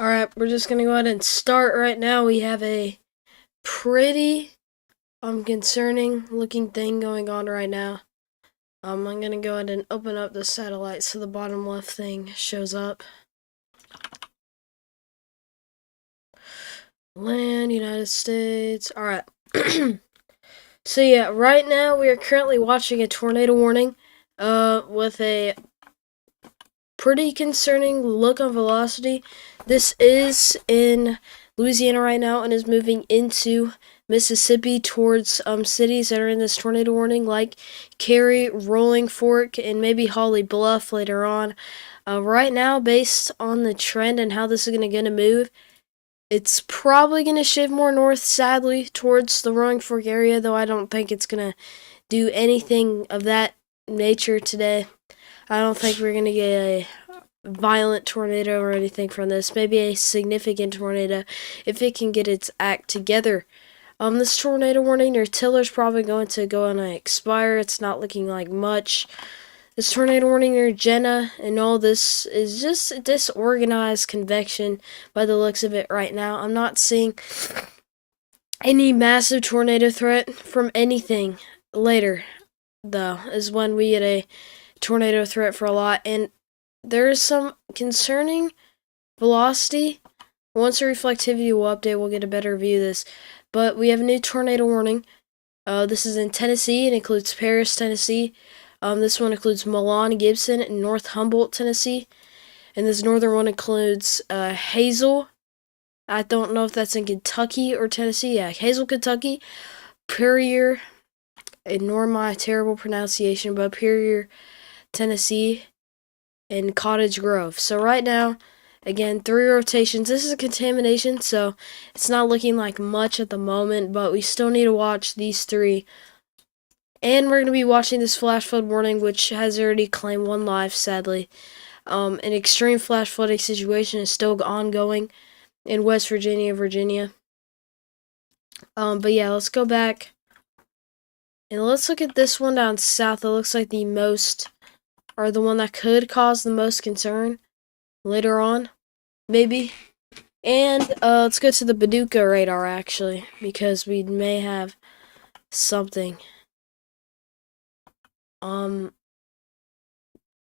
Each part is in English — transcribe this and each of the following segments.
Alright, we're just gonna go ahead and start right now. We have a pretty concerning looking thing going on right now. I'm gonna go ahead and open up the satellite so the bottom left thing shows up. Land, United States. Alright. So yeah, right now we are currently watching a tornado warning with a pretty concerning look on velocity. This is in Louisiana right now and is moving into Mississippi towards cities that are in this tornado warning, like Cary, Rolling Fork, and maybe Holly Bluff later on. Right now, based on the trend and how this is going to move, it's probably going to shift more north, sadly, towards the Rolling Fork area, though I don't think it's going to do anything of that nature today. I don't think we're going to get a violent tornado or anything from this. Maybe a significant tornado if it can get its act together. This tornado warning, your tiller's probably going to go on and expire. It's not looking like much. This tornado warning near Jenna and all this is just a disorganized convection by the looks of it right now. I'm not seeing any massive tornado threat from anything. Later, though, is when we get a tornado threat for a lot, and there is some concerning velocity. Once the reflectivity will update, we'll get a better view of this. But we have a new tornado warning. This is in Tennessee. It includes Paris, Tennessee. This one includes Milan, Gibson, and North Humboldt, Tennessee. And this northern one includes Hazel. I don't know if that's in Kentucky or Tennessee. Yeah, Hazel, Kentucky. Perrier. Ignore my terrible pronunciation, but Perrier, Tennessee, and Cottage Grove. So right now, again, 3 rotations. This is a contamination, so it's not looking like much at the moment, but we still need to watch these 3. And we're going to be watching this flash flood warning, which has already claimed 1 life, sadly. An extreme flash flooding situation is still ongoing in West Virginia, but yeah, let's go back. And let's look at this one down south. It looks like the most, or the one that could cause the most concern later on, maybe. And let's go to the Paducah radar, actually, because we may have something.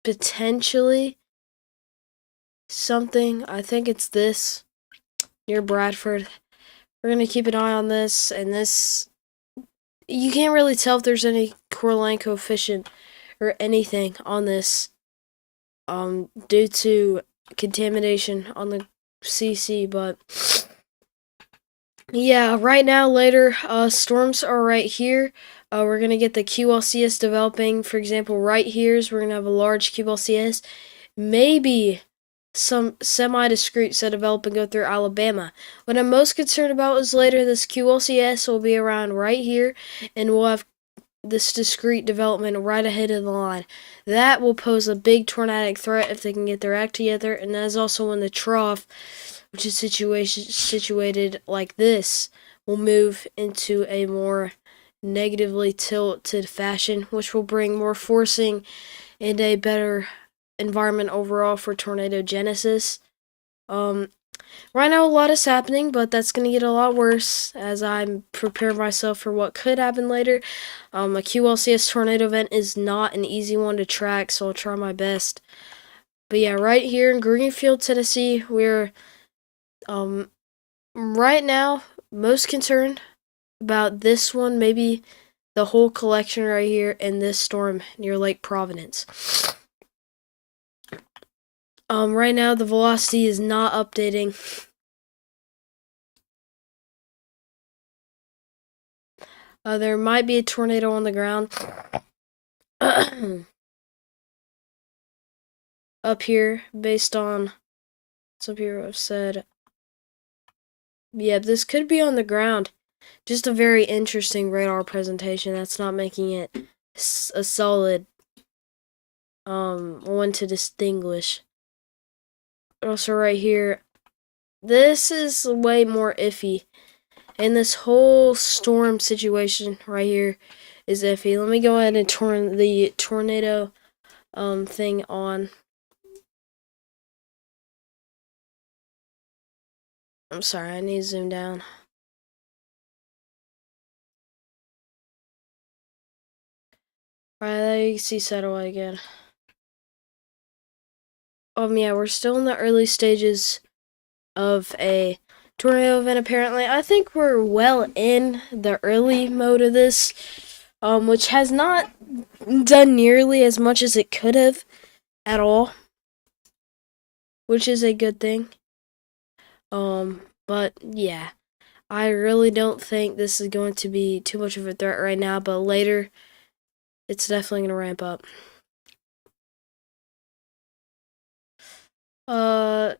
Potentially something. I think it's this near Bradford. we're gonna keep an eye on this, and this, you can't really tell if there's any correlating coefficient or anything on this, due to contamination on the CC, but yeah, right now, later, storms are right here. We're gonna get the QLCS developing. For example, right here is we're gonna have a large QLCS. Maybe some semi-discrete set develop and go through Alabama. What I'm most concerned about is later this QLCS will be around right here, and we'll have this discrete development right ahead of the line. That will pose a big tornadic threat if they can get their act together, and that is also when the trough, which is situated like this, will move into a more negatively tilted fashion, which will bring more forcing and a better environment overall for tornado genesis. Right now a lot is happening, but that's going to get a lot worse as I'm preparing myself for what could happen later. A QLCS tornado event is not an easy one to track, so I'll try my best. But yeah, right here in Greenfield, Tennessee, we're right now most concerned about this one, maybe the whole collection right here, and this storm near Lake Providence. Right now the velocity is not updating. There might be a tornado on the ground. Up here, based on some people have said. Yeah, this could be on the ground. Just a very interesting radar presentation. That's not making it a solid one to distinguish. Also right here, this is way more iffy. And this whole storm situation right here is iffy. Let me go ahead and turn the tornado thing on. I'm sorry, I need to zoom down. Alright, there you can see satellite again. Yeah, we're still in the early stages of a tornado event, apparently. I think we're well in the early mode of this, which has not done nearly as much as it could have at all, which is a good thing. But yeah, I really don't think this is going to be too much of a threat right now, but later it's definitely going to ramp up.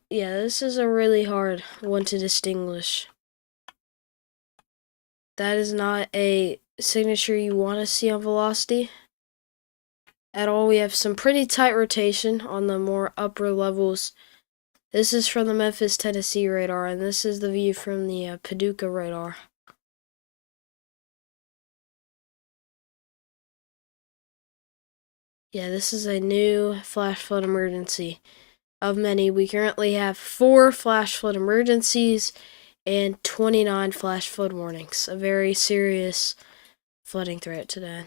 Yeah, this is a really hard one to distinguish. That is not a signature you want to see on velocity at all. We have some pretty tight rotation on the more upper levels. This is from the Memphis, Tennessee radar, and this is the view from the Paducah radar. Yeah, this is a new flash flood emergency of many. We currently have 4 flash flood emergencies and 29 flash flood warnings. A very serious flooding threat today.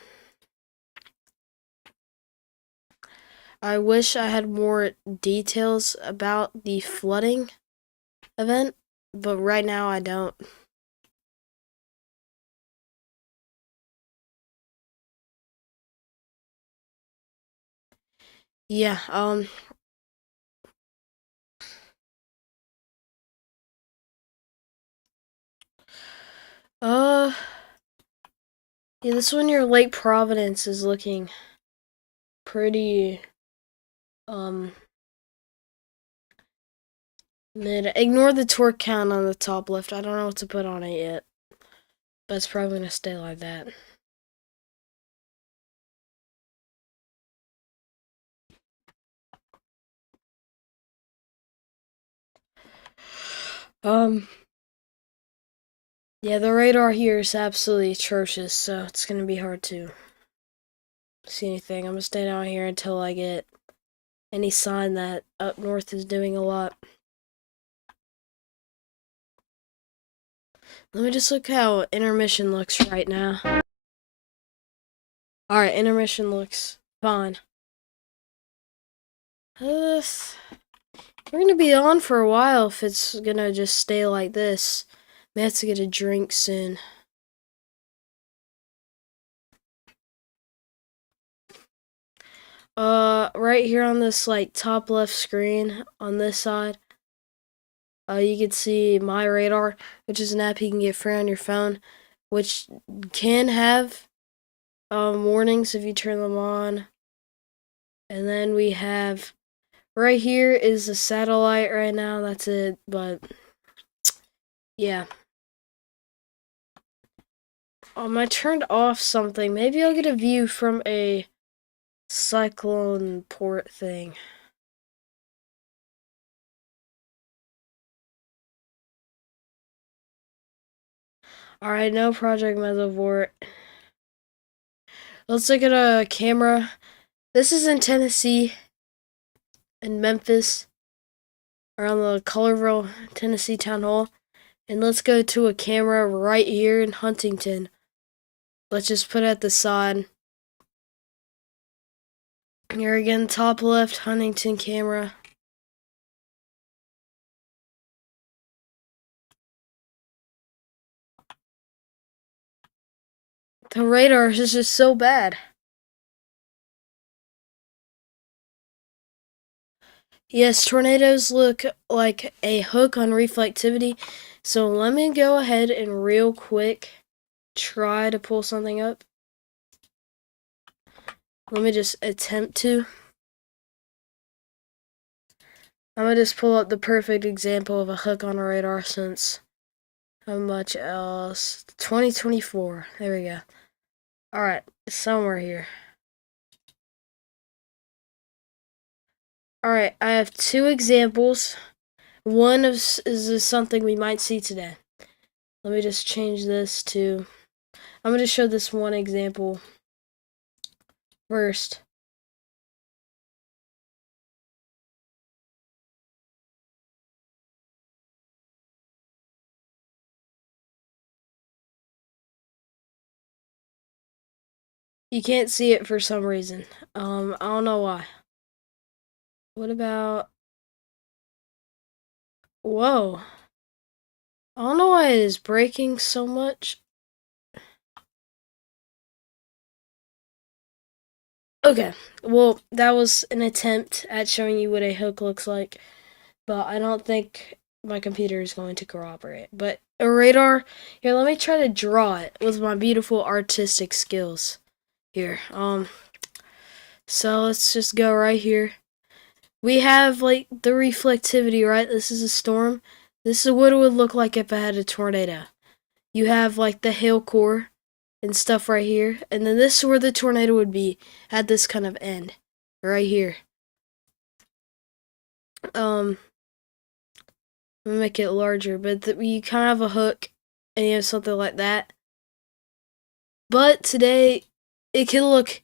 I wish I had more details about the flooding event, but right now I don't. Yeah, yeah, this one near Lake Providence is looking pretty, mid. Ignore the torque count on the top left. I don't know what to put on it yet, but it's probably gonna stay like that. Yeah, the radar here is absolutely atrocious, so it's gonna be hard to see anything. I'm gonna stay down here until I get any sign that up north is doing a lot. Let me just look how intermission looks right now. Alright, intermission looks fine. We're gonna be on for a while if it's gonna just stay like this. May have to get a drink soon. Right here on this like top left screen on this side, you can see MyRadar, which is an app you can get free on your phone, which can have warnings if you turn them on. And then we have right here is a satellite right now. That's it, but yeah. I turned off something. Maybe I'll get a view from a cyclone port thing. Alright, no Project Mesoport. Let's look at a camera. This is in Tennessee, in Memphis, around the Colorville, Tennessee Town Hall. And let's go to a camera right here in Huntington. Let's just put it at the side. Here again, top left, Huntington camera. The radar is just so bad. Yes, tornadoes look like a hook on reflectivity. So let me go ahead and real quick try to pull something up. Let me just attempt to. I'm going to just pull up the perfect example of a hook on a radar since how much else? 2024. There we go. Alright, somewhere here. Alright, I have two examples. One is something we might see today. Let me just change this to... I'm going to show this one example first. You can't see it for some reason. I don't know why. What about... Whoa. I don't know why it is breaking so much. Okay, well, that was an attempt at showing you what a hook looks like, but I don't think my computer is going to cooperate. But a radar, here, let me try to draw it with my beautiful artistic skills. Here, so let's just go right here. We have, like, the reflectivity, right? This is a storm. This is what it would look like if I had a tornado. You have, like, the hail core and stuff right here. And then this is where the tornado would be at this kind of end. Right here. Let me make it larger. But you kind of have a hook and you have something like that. But today, it can look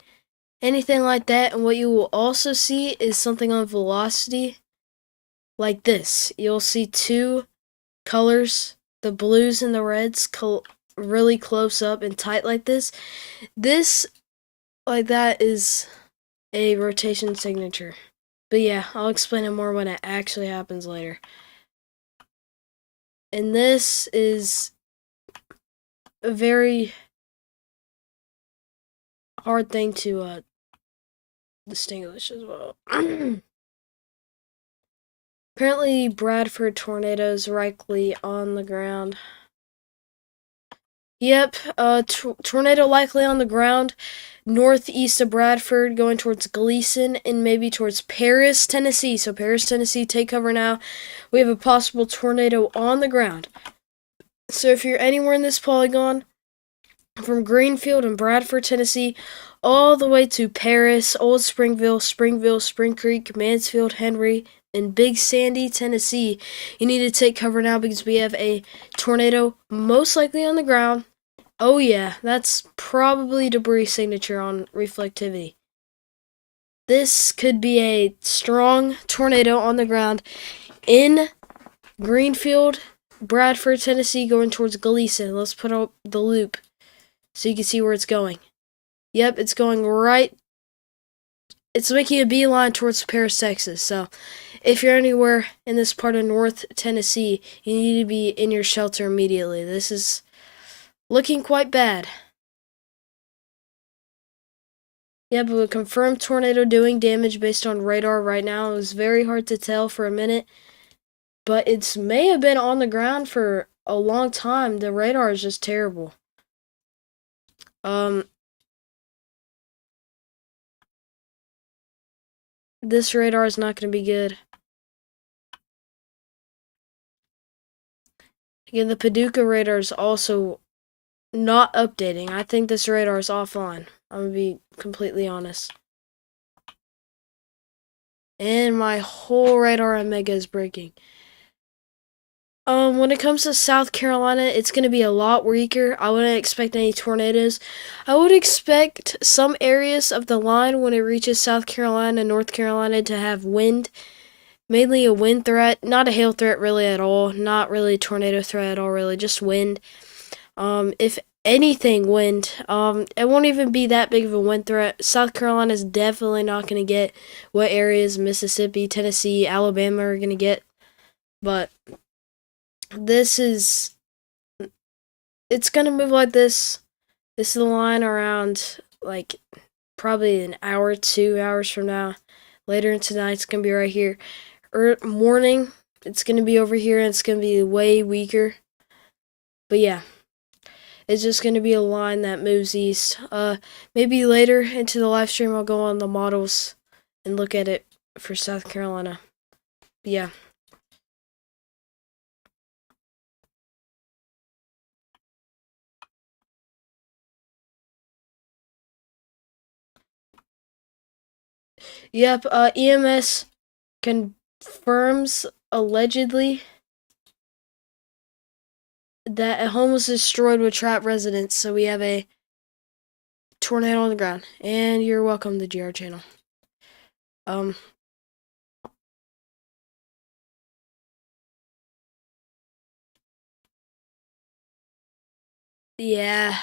anything like that. And what you will also see is something on velocity like this. You'll see two colors, the blues and the reds, really close up and tight like this. This, like that, is a rotation signature. But yeah, I'll explain it more when it actually happens later. And this is a very hard thing to distinguish as well. Apparently, Bradford tornadoes likely on the ground. Yep, tornado likely on the ground, northeast of Bradford, going towards Gleason and maybe towards Paris, Tennessee. So Paris, Tennessee, take cover now. We have a possible tornado on the ground. So if you're anywhere in this polygon, from Greenfield and Bradford, Tennessee, all the way to Paris, Old Springville, Spring Creek, Mansfield, Henry, and Big Sandy, Tennessee, you need to take cover now because we have a tornado most likely on the ground. Oh yeah, that's probably debris signature on reflectivity. This could be a strong tornado on the ground in Greenfield, Bradford, Tennessee, going towards Gleason. Let's put up the loop so you can see where it's going. Yep, it's going right. It's making a beeline towards Paris, Texas. So if you're anywhere in this part of North Tennessee, you need to be in your shelter immediately. This is looking quite bad. Yeah, but a confirmed tornado doing damage based on radar right now. It was very hard to tell for a minute, but it may have been on the ground for a long time. The radar is just terrible. This radar is not going to be good. Again, the Paducah radar is also not updating. I think this radar is offline. I'm going to be completely honest. And my whole radar Omega is breaking. When it comes to South Carolina, it's going to be a lot weaker. I wouldn't expect any tornadoes. I would expect some areas of the line when it reaches South Carolina and North Carolina to have wind. Mainly a wind threat, not a hail threat really at all. Not really a tornado threat at all, really. Just wind. If anything, wind. It won't even be that big of a wind threat. South Carolina is definitely not going to get what areas Mississippi, Tennessee, Alabama are going to get. But it's going to move like this. This is the line around, like, probably an hour, 2 hours from now. Later in tonight, it's going to be right here. Morning, it's going to be over here, and it's going to be way weaker. But yeah. It's just going to be a line that moves east. Maybe later into the live stream I'll go on the models and look at it for South Carolina. But yeah. Yep, EMS confirms allegedly that a home was destroyed with trapped residents, so we have a tornado on the ground. And you're welcome to GR channel. Yeah.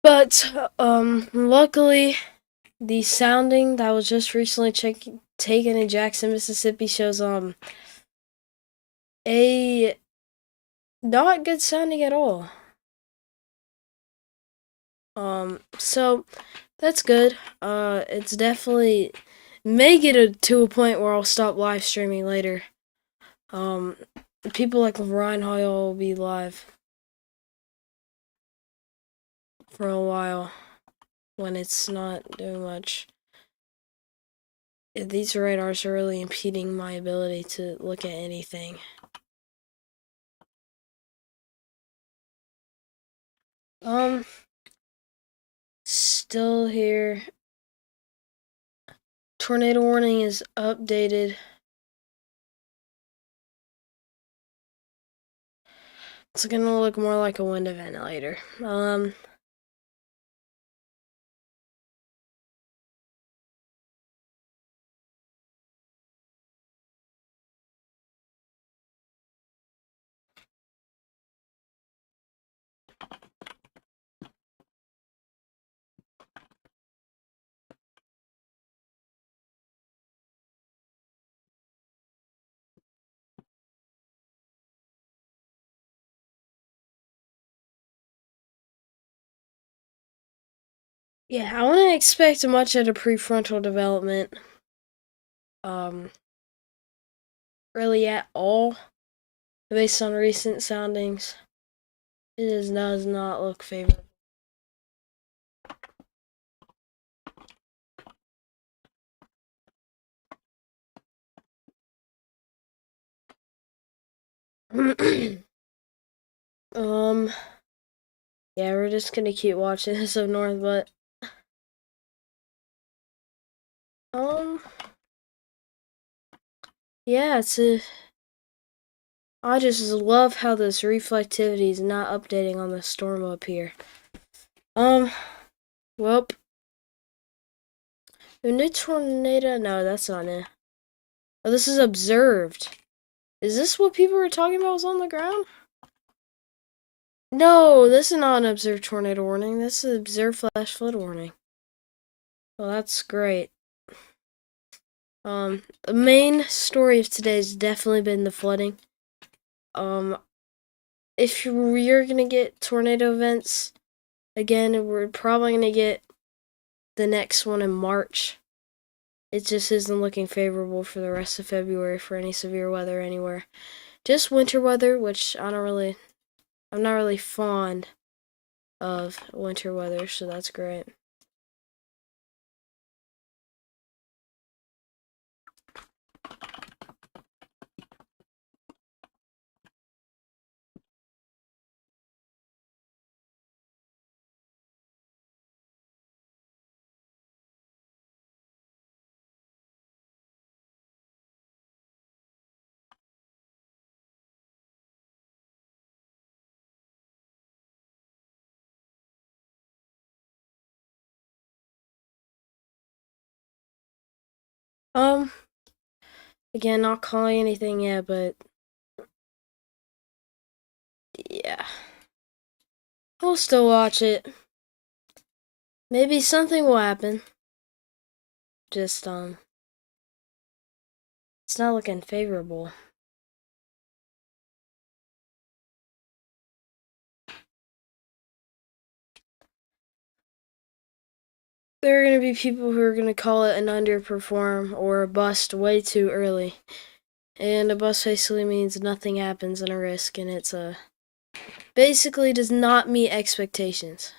But, luckily, the sounding that was just recently taken in Jackson, Mississippi shows, a not good sounding at all. So that's good. It's definitely may get to a point where I'll stop live streaming later. People like Ryan Hoyle will be live for a while when it's not doing much. These radars are really impeding my ability to look at anything. Still here. Tornado warning is updated. It's gonna look more like a wind event later. Yeah, I wouldn't expect much at a prefrontal development. Really at all, based on recent soundings. It does not look favorable. Yeah, we're just gonna keep watching this up north, but yeah, I just love how this reflectivity is not updating on the storm up here. Well, a new tornado? No, that's not it. Oh, this is observed. Is this what people were talking about was on the ground? No, this is not an observed tornado warning. This is observed flash flood warning. Well, that's great. The main story of today has definitely been the flooding. If you're gonna get tornado events, again, we're probably gonna get the next one in March. It just isn't looking favorable for the rest of February for any severe weather anywhere. Just winter weather, which I'm not really fond of winter weather, so that's great. Again, not calling anything yet, but yeah. We'll still watch it. Maybe something will happen. Just, it's not looking favorable. There are going to be people who are going to call it an underperform or a bust way too early. And a bust basically means nothing happens in a risk, and it's basically does not meet expectations.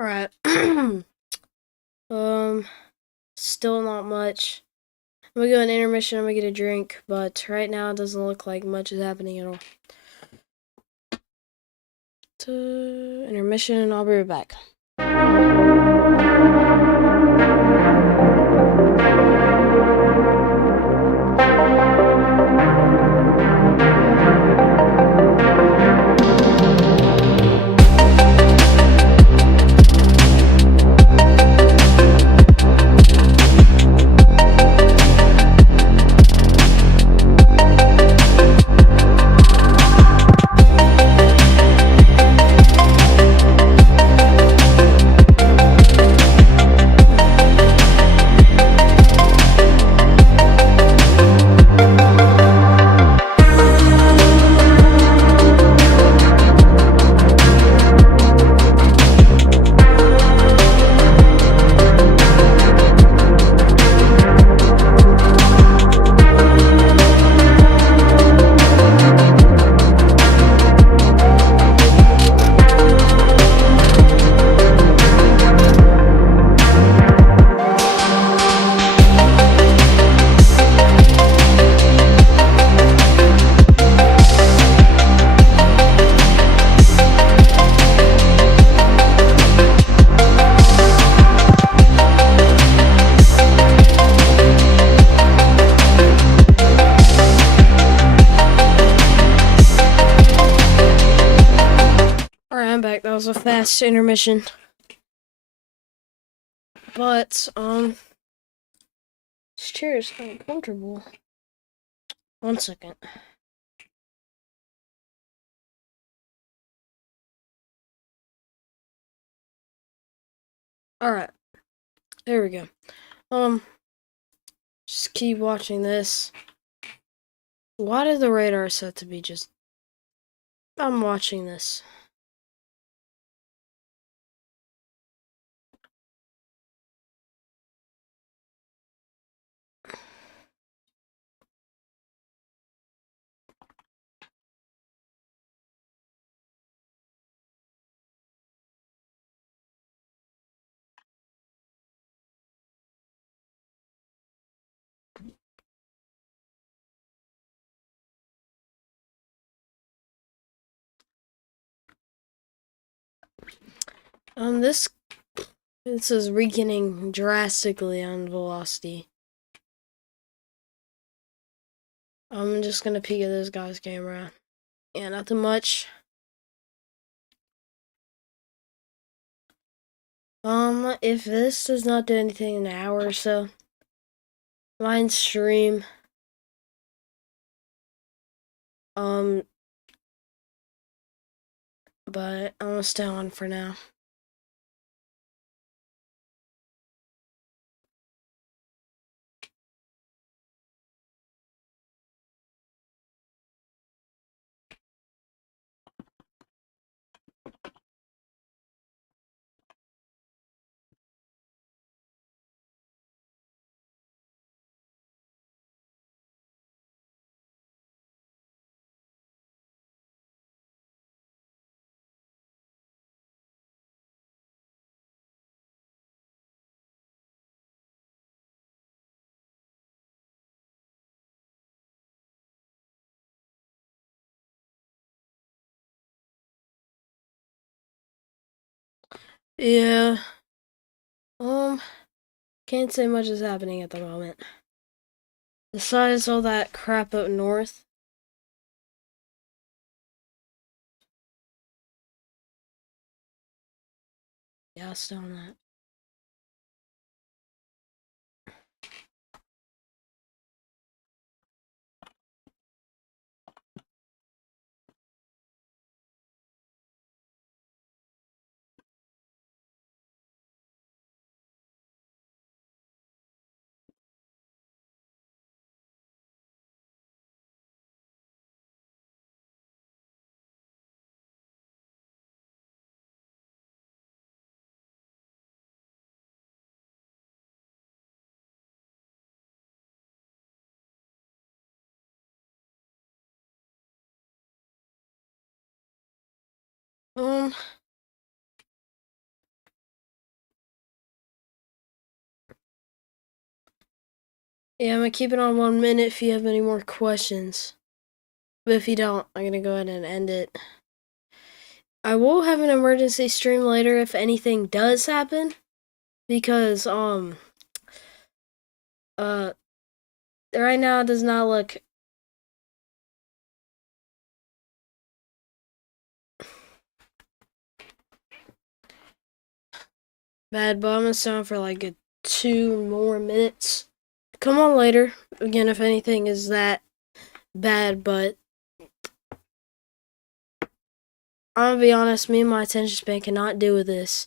Alright. Still not much. I'm gonna go an intermission, I'm gonna get a drink, but right now it doesn't look like much is happening at all. Intermission, and I'll be right back. I'm back. That was a fast intermission. But, This chair is kind of comfortable. 1 second. Alright. There we go. Just keep watching this. Why did the radar set to be just... I'm watching this. This is weakening drastically on velocity. I'm just gonna peek at this guy's camera. Yeah, nothing much. If this does not do anything in an hour or so, mine stream. But I'm gonna stay on for now. Yeah. Can't say much is happening at the moment. Besides all that crap up north. Yeah, still on that. Um, yeah, I'm gonna keep it on 1 minute if you have any more questions. But if you don't, I'm gonna go ahead and end it. I will have an emergency stream later if anything does happen. Because, right now it does not look bad, but I'm gonna stay on for like 2 more minutes. Come on later, again, if anything is that bad, but I'm gonna be honest, me and my attention span cannot deal with this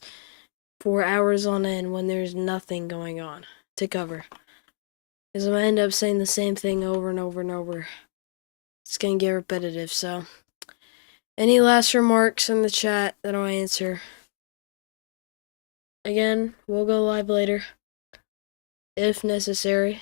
for hours on end when there's nothing going on to cover. Because I'm gonna end up saying the same thing over and over and over. It's gonna get repetitive, so. Any last remarks in the chat that I'll answer? Again, we'll go live later, if necessary.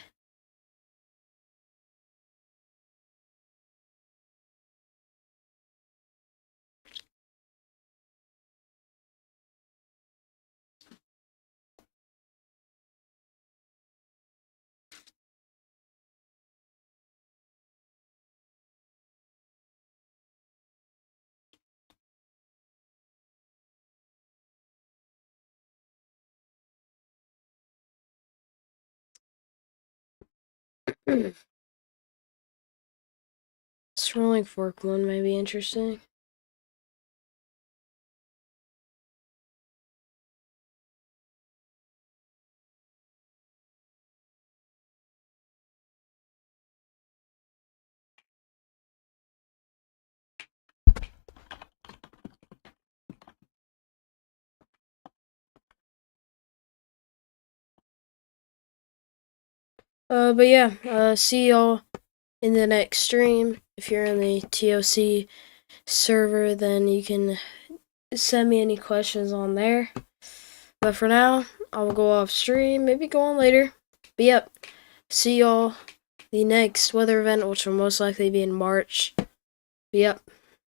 Swirling fork one may be interesting. But yeah, see y'all in the next stream. If you're in the TOC server, then you can send me any questions on there. But for now, I'll go off stream, maybe go on later. But yep, see y'all the next weather event, which will most likely be in March. But yep.